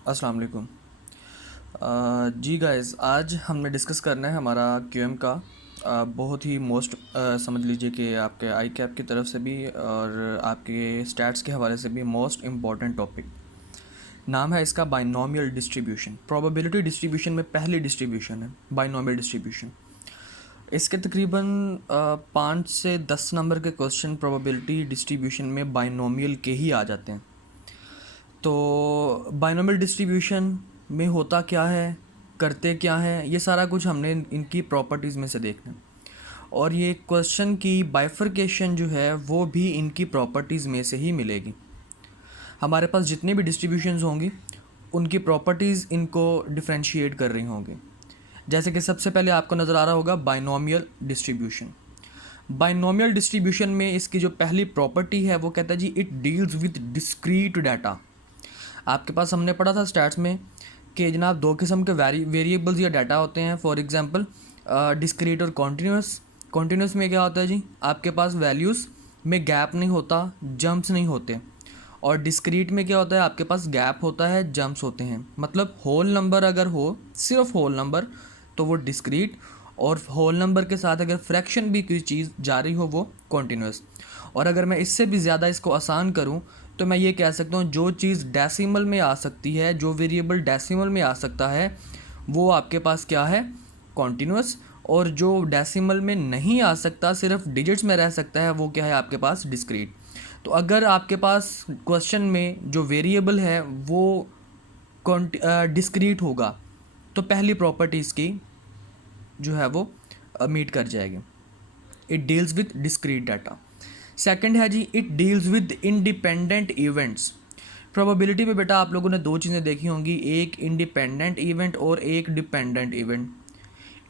अस्सलाम वालेकुम। जी गाइस, आज हमने डिस्कस करना है हमारा क्यूएम का बहुत ही मोस्ट समझ लीजिए कि आपके आई कैप की तरफ से भी और आपके स्टैट्स के हवाले से भी मोस्ट इम्पॉर्टेंट टॉपिक। नाम है इसका बाइनोमियल डिस्ट्रीब्यूशन। प्रोबेबिलिटी डिस्ट्रीब्यूशन में पहली डिस्ट्रीब्यूशन है बाइनोमियल डिस्ट्रीब्यूशन। इसके तकरीबन 5 से 10 नंबर के क्वेश्चन प्रोबेबिलिटी डिस्ट्रीब्यूशन में बाइनोमियल के ही आ जाते हैं। तो बाइनोमियल डिस्ट्रीब्यूशन में होता क्या है, करते क्या है, ये सारा कुछ हमने इनकी प्रॉपर्टीज़ में से देखना है। और ये क्वेश्चन की बाइफरकेशन जो है वो भी इनकी प्रॉपर्टीज़ में से ही मिलेगी। हमारे पास जितनी भी डिस्ट्रीब्यूशंस होंगी उनकी प्रॉपर्टीज़ इनको डिफ्रेंशिएट कर रही होंगी। जैसे कि सबसे पहले आपको नज़र आ रहा होगा बाइनोमियल डिस्ट्रीब्यूशन। बाइनोमियल डिस्ट्रीब्यूशन में इसकी जो पहली प्रॉपर्टी है वो कहता है जी it deals with discrete data. आपके पास हमने पढ़ा था स्टैट्स में कि जनाब दो किस्म के वेरिएबल्स या डाटा होते हैं। फॉर एग्जांपल डिस्क्रीट और कॉन्टीन्यूस। कॉन्टीन्यूस में क्या होता है जी, आपके पास वैल्यूज़ में गैप नहीं होता, जंप्स नहीं होते। और डिस्क्रीट में क्या होता है, आपके पास गैप होता है, जंप्स होते हैं। मतलब होल नंबर अगर हो, सिर्फ होल नंबर, तो वो डिस्क्रीट। और होल नंबर के साथ अगर फ्रैक्शन भी कोई चीज़ जा रही हो वो कॉन्टीन्यूस। और अगर मैं इससे भी ज़्यादा इसको आसान करूं तो मैं ये कह सकता हूँ जो चीज़ डेसिमल में आ सकती है, जो वेरिएबल डेसिमल में आ सकता है वो आपके पास क्या है, कॉन्टीन्यूस। और जो डेसिमल में नहीं आ सकता, सिर्फ डिजिट्स में रह सकता है, वो क्या है आपके पास, डिस्क्रीट। तो अगर आपके पास क्वेश्चन में जो वेरिएबल है वो डिस्क्रीट होगा तो पहली प्रॉपर्टीज़ की जो है वो मीट कर जाएगी। It deals with discrete data. Second है जी it deals with independent events. Probability में बेटा आप लोगों ने दो चीज़ें देखी होंगी, एक इंडिपेंडेंट इवेंट और एक डिपेंडेंट इवेंट।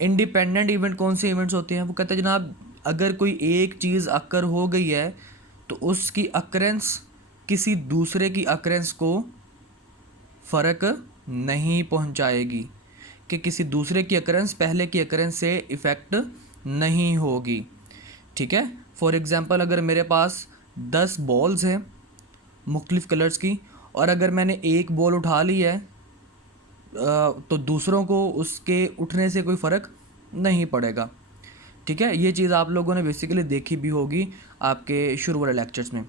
इंडिपेंडेंट इवेंट कौन से इवेंट्स होते हैं, वो कहते हैं जनाब अगर कोई एक चीज़ अकर हो गई है तो उसकी अकरेंस किसी दूसरे की अकरेंस को फ़र्क नहीं पहुंचाएगी, कि किसी दूसरे की अकरेंस पहले की अकरेंस से इफ़ेक्ट नहीं होगी। ठीक है। फॉर एग्ज़ाम्पल अगर मेरे पास 10 बॉल्स हैं मुख्तलिफ़ कलर्स की, और अगर मैंने एक बॉल उठा ली है तो दूसरों को उसके उठने से कोई फ़र्क नहीं पड़ेगा। ठीक है, ये चीज़ आप लोगों ने बेसिकली देखी भी होगी आपके शुरू वाले लेक्चर्स में।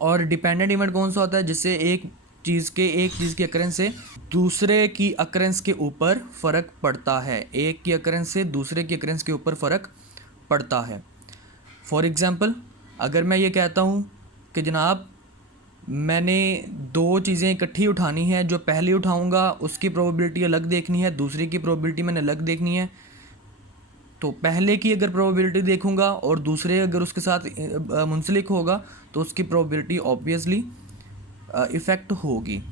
और डिपेंडेंट इवेंट कौन सा होता है, जिससे एक चीज़ की अकरेंस से दूसरे की अकरेंस के ऊपर फ़र्क पड़ता है, एक की अकरेंस से दूसरे की अकरेंस के ऊपर फ़र्क पड़ता है। फॉर एग्ज़ाम्पल अगर मैं ये कहता हूँ कि जनाब मैंने दो चीज़ें इकट्ठी उठानी है, जो पहली उठाऊँगा उसकी प्रोबेबिलिटी अलग देखनी है, दूसरी की प्रोबेबिलिटी मैंने अलग देखनी है। तो पहले की अगर प्रोबेबिलिटी देखूंगा और दूसरे अगर उसके साथ मुंसलिक होगा तो उसकी प्रोबेबिलिटी ऑब्वियसली इफ़ेक्ट होगी।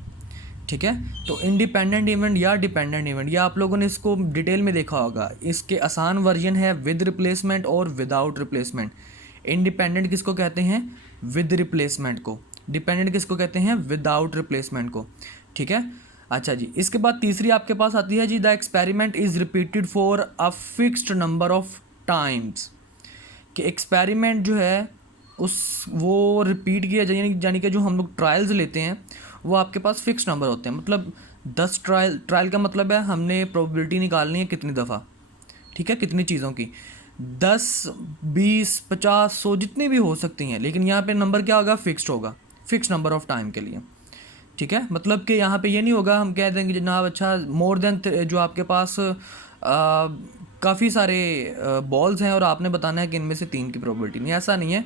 ठीक है। तो इंडिपेंडेंट इवेंट या डिपेंडेंट इवेंट, या आप लोगों ने इसको डिटेल में देखा होगा। इसके आसान वर्जन है विद रिप्लेसमेंट और विदाउट रिप्लेसमेंट। इंडिपेंडेंट किसको कहते हैं, विद रिप्लेसमेंट को। डिपेंडेंट किसको कहते हैं, विदाउट रिप्लेसमेंट को। ठीक है। अच्छा जी, इसके बाद तीसरी आपके पास आती है जी the experiment is repeated for a fixed number of times. कि एक्सपेरिमेंट जो है उस वो रिपीट किया जाए, यानी कि जो हम लोग ट्रायल्स लेते हैं वो आपके पास फिक्स नंबर होते हैं। मतलब 10 ट्रायल का मतलब है हमने प्रोबेबिलिटी निकालनी है कितनी दफ़ा। ठीक है, कितनी चीज़ों की, 10, 20, 50, 100 जितनी भी हो सकती हैं, लेकिन यहाँ पे नंबर क्या होगा, फिक्स्ड होगा, फिक्स नंबर ऑफ टाइम के लिए। ठीक है। मतलब कि यहाँ पे ये नहीं होगा हम कह देंगे जनाब अच्छा मोर देन जो आपके पास काफ़ी सारे बॉल्स हैं और आपने बताना है कि इनमें से 3 की प्रोबेबिलिटी, नहीं, ऐसा नहीं है।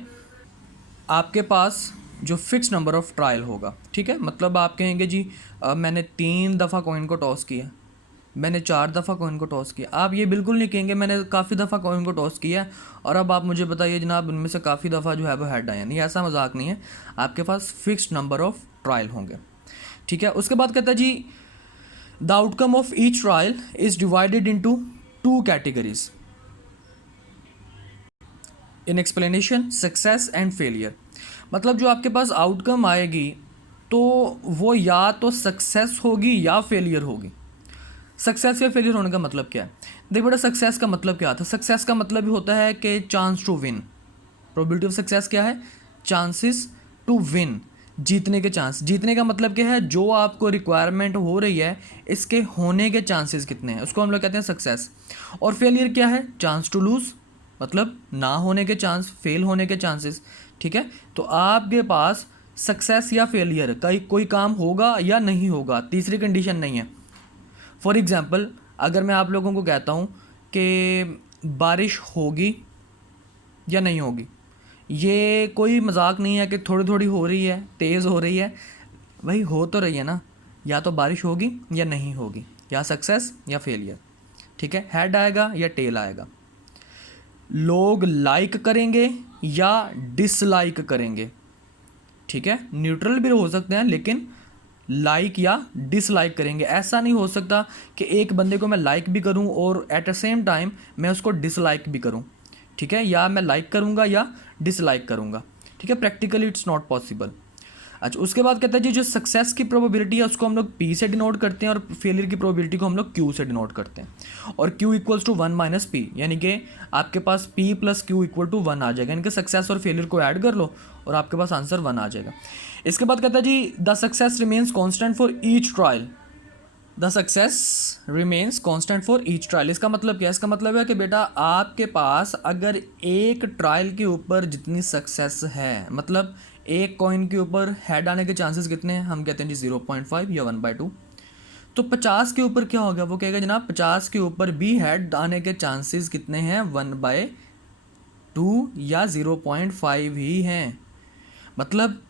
आपके पास जो फिक्स नंबर ऑफ ट्रायल होगा। ठीक है। मतलब आप कहेंगे जी मैंने 3 दफ़ा कॉइन को टॉस किया, मैंने 4 दफ़ा कॉइन को टॉस किया। आप ये बिल्कुल नहीं कहेंगे मैंने काफ़ी दफ़ा कॉइन को टॉस किया और अब आप मुझे बताइए जनाब उनमें से काफ़ी दफ़ा जो है वो हेड आया, नहीं, ऐसा मजाक नहीं है। आपके पास फिक्स्ड नंबर ऑफ ट्रायल होंगे। ठीक है। उसके बाद कहता है जी the outcome of each trial is divided into 2 categories in explanation, success and failure. मतलब जो आपके पास आउटकम आएगी तो वो या तो सक्सेस होगी या फेलियर होगी। सक्सेस या फेलियर होने का मतलब क्या है, देख बेटा सक्सेस का मतलब क्या था, सक्सेस का मतलब ही होता है कि chance to win. Probability of success क्या है, चांसेस टू विन, जीतने के चांस, जीतने का मतलब क्या है, जो आपको रिक्वायरमेंट हो रही है इसके होने के चांसेस कितने हैं, उसको हम लोग कहते हैं सक्सेस। और फेलियर क्या है, चांस टू लूज़, मतलब ना होने के चांस, फेल होने के चांसेस। ठीक है, तो आपके पास सक्सेस या फेलियर का कोई काम होगा या नहीं होगा, तीसरी कंडीशन नहीं है। फॉर एग्जांपल अगर मैं आप लोगों को कहता हूँ कि बारिश होगी या नहीं होगी, ये कोई मजाक नहीं है कि थोड़ी थोड़ी हो रही है, तेज़ हो रही है, भाई हो तो रही है ना, या तो बारिश होगी या नहीं होगी, या सक्सेस या फेलियर। ठीक है, हेड आएगा या टेल आएगा, लोग लाइक करेंगे या डिसलाइक करेंगे। ठीक है, न्यूट्रल भी हो सकते हैं लेकिन लाइक या डिसलाइक करेंगे। ऐसा नहीं हो सकता कि एक बंदे को मैं लाइक भी करूं और एट द सेम टाइम मैं उसको डिसलाइक भी करूं। ठीक है, या मैं लाइक करूंगा या डिसलाइक करूंगा। ठीक है, प्रैक्टिकली इट्स नॉट पॉसिबल। अच्छा, उसके बाद कहता है जी जो सक्सेस की प्रोबेबिलिटी है उसको हम लोग पी से डिनोट करते हैं और फेलियर की प्रोबेबिलिटी को हम लोग क्यू से डिनोट करते हैं। और Q equals to 1 minus P, यानी कि आपके पास P plus Q equal to 1 आ जाएगा, यानी कि सक्सेस और फेलियर को ऐड कर लो और आपके पास आंसर 1 आ जाएगा। इसके बाद कहता है जी the success remains constant for each trial, the success remains constant for each trial. इसका मतलब क्या है, इसका मतलब है कि बेटा आपके पास अगर एक ट्रायल के ऊपर जितनी सक्सेस है, मतलब एक कॉइन के ऊपर हेड आने के चांसेस कितने हैं, हम कहते हैं जी 0.5 या 1/2। तो 50 के ऊपर क्या हो गया, वो कहेगा जनाब 50 के ऊपर भी हेड आने के चांसेस कितने हैं, 1/2 या 0.5 ही हैं। मतलब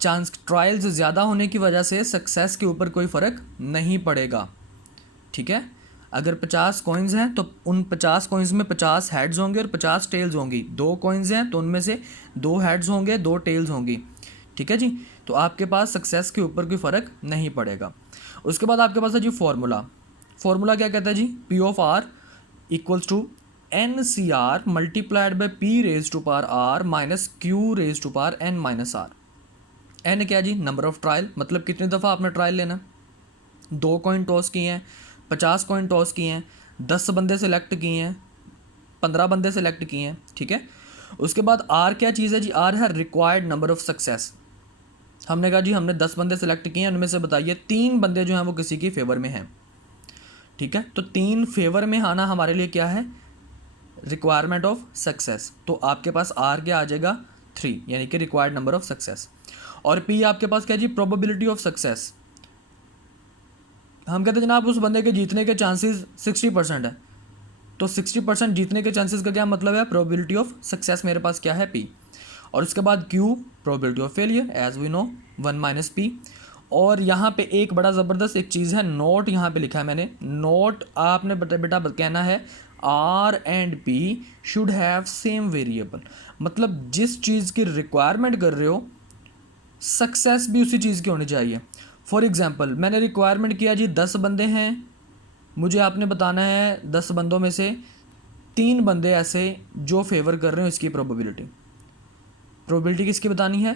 चांस ट्रायल्स ज़्यादा होने की वजह से सक्सेस के ऊपर कोई फ़र्क नहीं पड़ेगा। ठीक है, अगर 50 कॉइन्स हैं तो उन 50 कॉइन्स में 50 हेड्स होंगे और 50 टेल्स होंगी। 2 कॉइन्स हैं तो उनमें से 2 हेड्स होंगे, 2 टेल्स होंगी। ठीक है जी, तो आपके पास सक्सेस के ऊपर कोई फ़र्क नहीं पड़ेगा। उसके बाद आपके पास है जी फॉर्मूला। फॉर्मूला क्या कहता है जी, P of R equals to N C R multiplied by P raise to power R minus Q raise to power N minus R. N क्या जी, नंबर ऑफ ट्रायल, मतलब कितनी दफ़ा आपने ट्रायल लेना। 2 कॉइन टॉस किए हैं, 50 कॉइन टॉस किए हैं, 10 बंदे सेलेक्ट किए हैं, 15 बंदे सेलेक्ट किए हैं। ठीक है, उसके बाद आर क्या चीज़ है जी, आर है रिक्वायर्ड नंबर ऑफ सक्सेस। हमने कहा जी हमने 10 बंदे सेलेक्ट किए हैं, उनमें से बताइए 3 बंदे जो हैं वो किसी की फेवर में हैं। ठीक है, तो 3 फेवर में आना हमारे लिए क्या है, रिक्वायरमेंट ऑफ सक्सेस। तो आपके पास आर क्या आ जाएगा, 3, यानी कि रिक्वायर्ड नंबर ऑफ सक्सेस। और पी आपके पास क्या जी, प्रोबेबिलिटी ऑफ सक्सेस। हम कहते हैं जनाब उस बंदे के जीतने के चांसेस 60% है, तो 60% जीतने के चांसेस का क्या मतलब है, प्रोबेबिलिटी ऑफ सक्सेस मेरे पास क्या है, पी। और उसके बाद Q, probability of failure as we know 1 minus P. और यहाँ पे एक बड़ा ज़बरदस्त एक चीज़ है, नोट यहाँ पे लिखा है मैंने, नोट आपने बेटा कहना है R and P should have same variable, मतलब जिस चीज़ की रिक्वायरमेंट कर रहे हो सक्सेस भी उसी चीज़ की होनी चाहिए। फॉर एग्ज़ाम्पल मैंने रिक्वायरमेंट किया जी 10 बंदे हैं, मुझे आपने बताना है 10 बंदों में से 3 बंदे ऐसे जो फेवर कर रहे हो, इसकी प्रोबेबिलिटी किसकी बतानी है,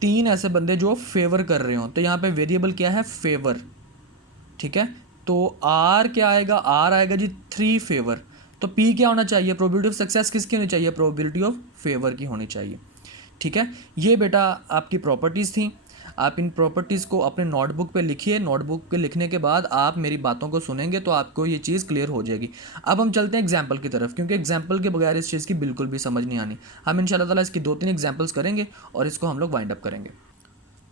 3 ऐसे बंदे जो फेवर कर रहे हो। तो यहाँ पे वेरिएबल क्या है, फेवर। ठीक है, तो आर क्या आएगा, आर आएगा जी 3 फेवर। तो पी क्या होना चाहिए, प्रोबेबिलिटी ऑफ सक्सेस किसकी होनी चाहिए, प्रोबेबिलिटी ऑफ फेवर की होनी चाहिए। ठीक है, ये बेटा आपकी प्रॉपर्टीज़ थी। आप इन प्रॉपर्टीज़ को अपने नोटबुक पे लिखिए, नोटबुक पे लिखने के बाद आप मेरी बातों को सुनेंगे तो आपको ये चीज़ क्लियर हो जाएगी। अब हम चलते हैं एग्जाम्पल की तरफ, क्योंकि एग्जाम्पल के बगैर इस चीज़ की बिल्कुल भी समझ नहीं आनी। हम इंशाल्लाह ताला इसकी 2-3 एग्जाम्पल्स करेंगे और इसको हम लोग वाइंड अप करेंगे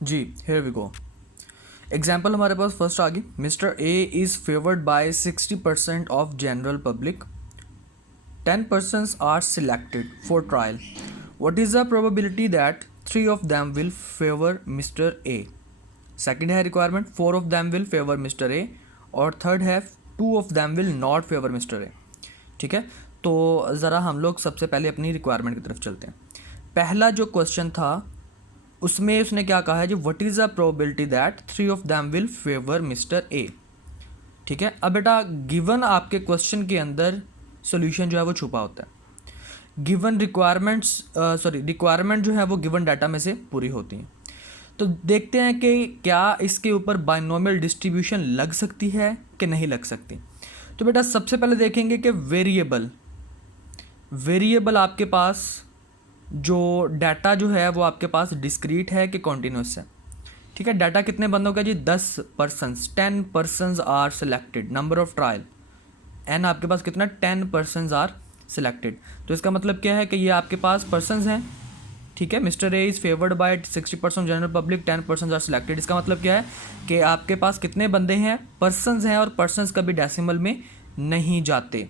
जी। Here we go. एग्जाम्पल हमारे पास फर्स्ट आ गई, Mister A is favoured by 60% of general public, 10 persons are selected for trial. What is the probability that 3 of them will favor Mr. A? Second है requirement, 4 of them will favor Mr. A और third है 2 of them will not favor Mr. A. ठीक है, तो ज़रा हम लोग सबसे पहले अपनी रिक्वायरमेंट की तरफ चलते हैं। पहला जो क्वेश्चन था उसमें उसने क्या कहा है जी, what is the probability that 3 of them will favour Mister A. ठीक है, अब बेटा गिवन आपके क्वेश्चन के अंदर सॉल्यूशन जो है वो छुपा होता है। गिवन रिक्वायरमेंट जो है वो गिवन डाटा में से पूरी होती हैं। तो देखते हैं कि क्या इसके ऊपर बाइनोमियल डिस्ट्रीब्यूशन लग सकती है कि नहीं लग सकती। तो बेटा सबसे पहले देखेंगे कि वेरिएबल आपके पास जो डाटा जो है वो आपके पास डिस्क्रीट है कि कॉन्टीन्यूस है। ठीक है, डाटा कितने बंदों का जी 10 persons, 10 persons are selected, number of trial N आपके पास कितना 10 पर्सनस आर सिलेक्टेड। तो इसका मतलब क्या है कि ये आपके पास पर्सनस हैं। ठीक है, mister A is favoured by 60% general public, 10 person are selected. इसका मतलब क्या है कि आपके पास कितने बंदे हैं, पर्सनस हैं, और पर्सनस कभी डेसिमल में नहीं जाते।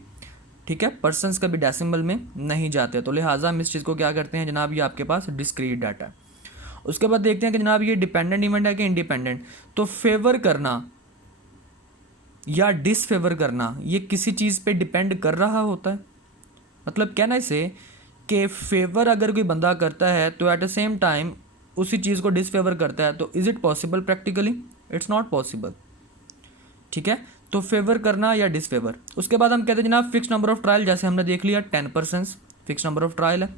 ठीक है, पर्सनस कभी डेसिमल में नहीं जाते, तो लिहाजा हम इस चीज़ को क्या करते हैं जनाब, ये आपके पास डिस्क्रीट डाटा है। उसके बाद देखते हैं कि जनाब ये डिपेंडेंट इवेंट है कि इंडिपेंडेंट। तो फेवर करना या डिसफेवर करना ये किसी चीज़ पे डिपेंड कर रहा होता है। मतलब कहना इसे कि फेवर अगर कोई बंदा करता है तो एट द सेम टाइम उसी चीज़ को डिसफेवर करता है, तो is it possible practically? It's not possible. ठीक है, तो फेवर करना या डिसफेवर। उसके बाद हम कहते हैं जनाब फिक्स नंबर ऑफ ट्रायल, जैसे हमने देख लिया 10% फिक्स नंबर ऑफ ट्रायल है।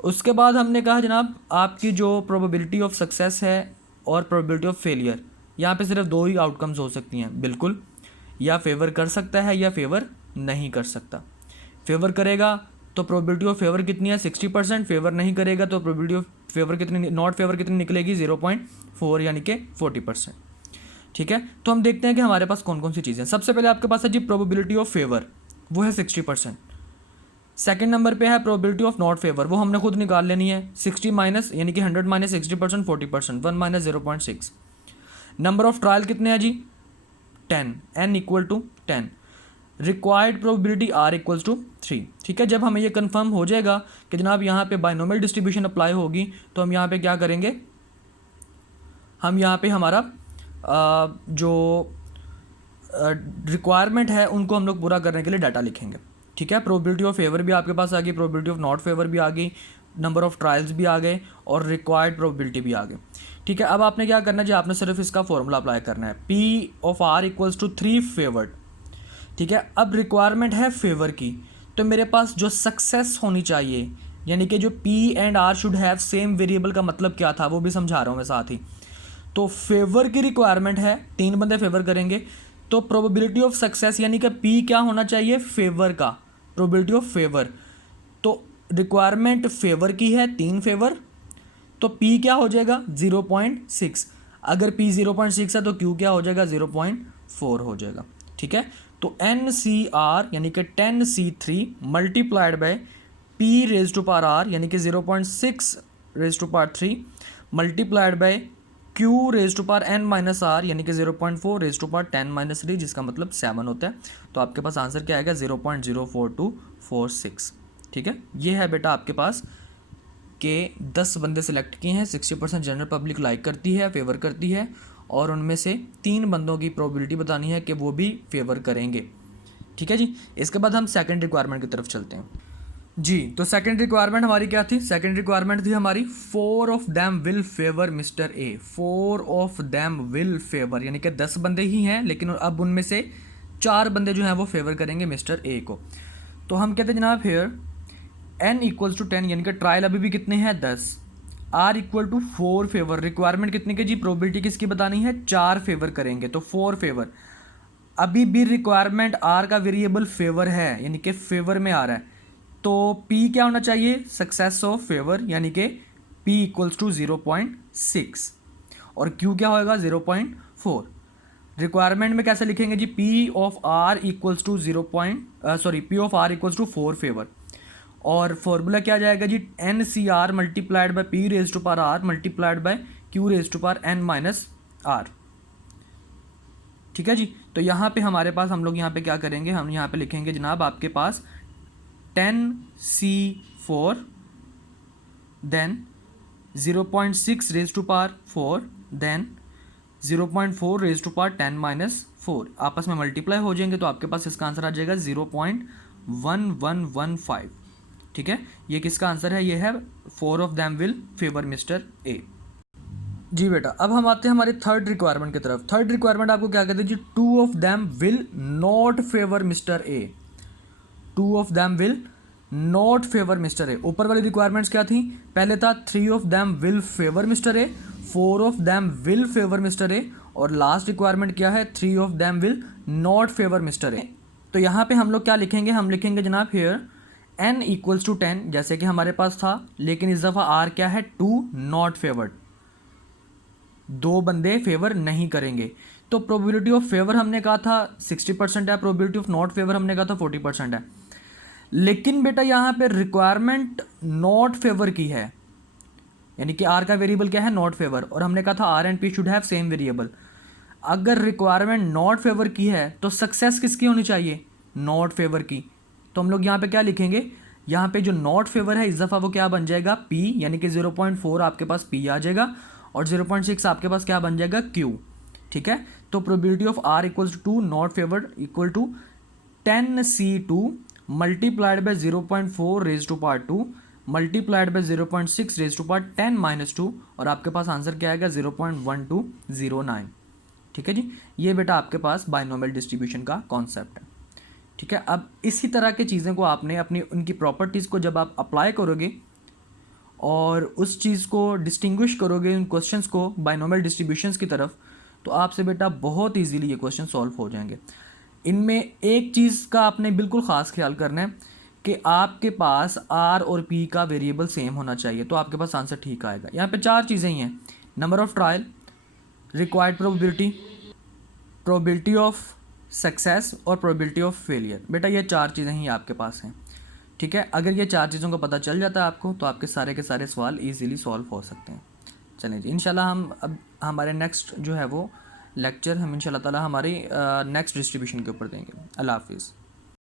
उसके बाद हमने कहा जनाब आपकी जो प्रोबेबिलिटी ऑफ सक्सेस है और प्रोबेबिलिटी ऑफ फेलियर, यहाँ पे सिर्फ दो ही आउटकम्स हो सकती हैं बिल्कुल, या फेवर कर सकता है या फेवर नहीं कर सकता। फेवर करेगा तो प्रोबेबिलिटी ऑफ फेवर कितनी है 60%, फेवर नहीं करेगा तो प्रोबेबिलिटी ऑफ फेवर कितनी, नॉट फेवर कितनी निकलेगी 0.4 यानी कि 40%। ठीक है, तो हम देखते हैं कि हमारे पास कौन कौन सी चीज़ें। सबसे पहले आपके पास है जी प्रोबेबिलिटी ऑफ फेवर, वो है 60%। सेकंड नंबर पे है प्रोबेबिलिटी ऑफ नॉट फेवर, वो हमने खुद निकाल लेनी है 60 माइनस यानी कि 100 minus 60% 40%, 1 minus 0.6। Number of trial कितने हैं जी 10, n equal to 10। Required probability r equals to 3। ठीक है, जब हमें ये कंफर्म हो जाएगा कि जनाब यहाँ पे बाइनोमियल डिस्ट्रीब्यूशन अप्लाई होगी, तो हम यहाँ पे क्या करेंगे, हम यहाँ पे हमारा जो रिक्वायरमेंट है उनको हम लोग पूरा करने के लिए डाटा लिखेंगे। ठीक है, प्रोबेबिलिटी ऑफ फेवर भी आपके पास आ गई, प्रोबेबिलिटी ऑफ नॉट फेवर भी आ गई, नंबर ऑफ ट्रायल्स भी आ गए और रिक्वायर्ड प्रोबेबिलिटी भी आ गई। ठीक है, अब आपने क्या करना है जी, आपने सिर्फ इसका फॉर्मूला अप्लाई करना है, P of R equals to 3 favoured. ठीक है, अब रिक्वायरमेंट है फेवर की, तो मेरे पास जो सक्सेस होनी चाहिए, यानी कि जो P and R should have same variable का मतलब क्या था वो भी समझा रहा हूँ मैं साथ ही। तो फेवर की रिक्वायरमेंट है 3 बंदे फेवर करेंगे, तो प्रोबेबिलिटी ऑफ सक्सेस यानी कि पी क्या होना चाहिए फेवर का, प्रोबेबिलिटी ऑफ फेवर। तो रिक्वायरमेंट फेवर की है 3 फेवर, तो पी क्या हो जाएगा 0.6। अगर पी 0.6 है तो क्यू क्या हो जाएगा 0.4 हो जाएगा। ठीक है, तो एन सी आर यानी कि 10C3 multiplied by P raise to power R यानी कि 0.6 raise to power 3 multiplied by Q raise to power N minus R यानी कि 0.4 रेज टू पावर 10 माइनस 3, जिसका मतलब 7 होता है। तो आपके पास आंसर क्या आएगा 0.04246। ठीक है, ये है बेटा आपके पास के 10 बंदे सेलेक्ट किए हैं, 60% जनरल पब्लिक लाइक करती है, फेवर करती है, और उनमें से 3 बंदों की प्रोबेबिलिटी बतानी है कि वो भी फेवर करेंगे। ठीक है जी, इसके बाद हम सेकंड रिक्वायरमेंट की तरफ चलते हैं जी। तो सेकंड रिक्वायरमेंट हमारी क्या थी, सेकंड रिक्वायरमेंट थी हमारी 4 of them will favour Mister A. 4 of them will favour यानी कि 10 बंदे ही हैं, लेकिन अब उनमें से 4 बंदे जो हैं वो फेवर करेंगे मिस्टर ए को। तो हम कहते हैं जनाब हेयर n इक्वल्स टू 10 यानी कि ट्रायल अभी भी कितने हैं 10, r equal to 4 favour. Requirement कितने के जी, प्रोबेबिलिटी किसकी बतानी है 4 फेवर करेंगे, तो 4 फेवर। अभी भी रिक्वायरमेंट r का वेरिएबल फेवर है यानी कि फेवर में आ रहा है, तो p क्या होना चाहिए सक्सेस ऑफ फेवर यानी कि p इक्वल्स टू 0.6 और q क्या होएगा 0.4। रिक्वायरमेंट में कैसे लिखेंगे जी, p of r equals to p of r equals to 4 favour, और फॉर्मूला क्या जाएगा जी N C R multiplied by P raise to power R multiplied by Q raise to power N minus R. ठीक है जी, तो यहाँ पे हमारे पास हम लोग यहाँ पे क्या करेंगे, हम यहाँ पे लिखेंगे जनाब आपके पास 10C4 then 0.6 raise to power 4 then 0.4 raise to power 10 minus 4, आपस में मल्टीप्लाई हो जाएंगे, तो आपके पास इसका आंसर आ जाएगा 0.1115। ठीक है, ये किसका आंसर है, ये है 4 of them will favour Mister A. जी बेटा, अब हम आते हैं हमारे थर्ड रिक्वायरमेंट की तरफ। थर्ड रिक्वायरमेंट आपको क्या कहते हैं जी, 2 of them will not favour Mister A. 2 of them will not favour Mister ए। ऊपर वाली रिक्वायरमेंट्स क्या थी, पहले था 3 of them will favour Mister A, 4 of them will favour Mister ए, और लास्ट रिक्वायरमेंट क्या है 3 of them will not favour Mister ए। तो यहाँ पे हम लोग क्या लिखेंगे, हम लिखेंगे जनाब हेयर n इक्वल्स टू 10 जैसे कि हमारे पास था, लेकिन इस दफ़ा r क्या है, 2 नॉट फेवर्ड, 2 बंदे फेवर नहीं करेंगे। तो प्रोबेबिलिटी ऑफ फेवर हमने कहा था 60% है, प्रोबेबिलिटी ऑफ नॉट फेवर हमने कहा था 40% है। लेकिन बेटा यहाँ पे रिक्वायरमेंट नॉट फेवर की है, यानी कि आर का वेरिएबल क्या है, नॉट फेवर, और हमने कहा था R and P should have same variable. अगर रिक्वायरमेंट नॉट फेवर की है तो सक्सेस किसकी होनी चाहिए, नॉट फेवर की। तो हम लोग यहाँ पे क्या लिखेंगे, यहाँ पे जो नॉट फेवर है इस दफ़ा वो क्या बन जाएगा, P, यानी कि 0.4 आपके पास P आ जाएगा और 0.6 आपके पास क्या बन जाएगा, Q। ठीक है, तो probability of R equals to not favoured equal to 10C2 multiplied by 0.4 raise to power 2 multiplied by 0.6 raise to power 10-2, और आपके पास आंसर क्या आएगा, 0.1209। ठीक है जी, ये बेटा आपके पास बाइनोमियल डिस्ट्रीब्यूशन का कॉन्सेप्ट है। ठीक है, अब इसी तरह की चीज़ें को आपने अपनी उनकी प्रॉपर्टीज़ को जब आप अप्लाई करोगे और उस चीज़ को डिस्टिंग्विश करोगे उन क्वेश्चंस को बाइनोमियल डिस्ट्रीब्यूशंस की तरफ, तो आपसे बेटा बहुत इजीली ये क्वेश्चन सॉल्व हो जाएंगे। इनमें एक चीज़ का आपने बिल्कुल ख़ास ख्याल करना है कि आपके पास आर और पी का वेरिएबल सेम होना चाहिए, तो आपके पास आंसर ठीक आएगा। यहाँ पे 4 चीज़ें ही हैं, number of trial, required probability, probability of success और प्रोबेबिलिटी ऑफ फेलियर। बेटा ये 4 चीज़ें ही आपके पास हैं। ठीक है, अगर ये 4 चीज़ों का पता चल जाता है आपको तो आपके सारे के सारे सवाल इजीली सॉल्व हो सकते हैं। चलें जी, इंशाल्लाह हम अब हमारे नेक्स्ट जो है वो लेक्चर हम इंशाल्लाह ताला हमारी नेक्स्ट डिस्ट्रीब्यूशन के ऊपर देंगे। अल्लाह हाफिज़।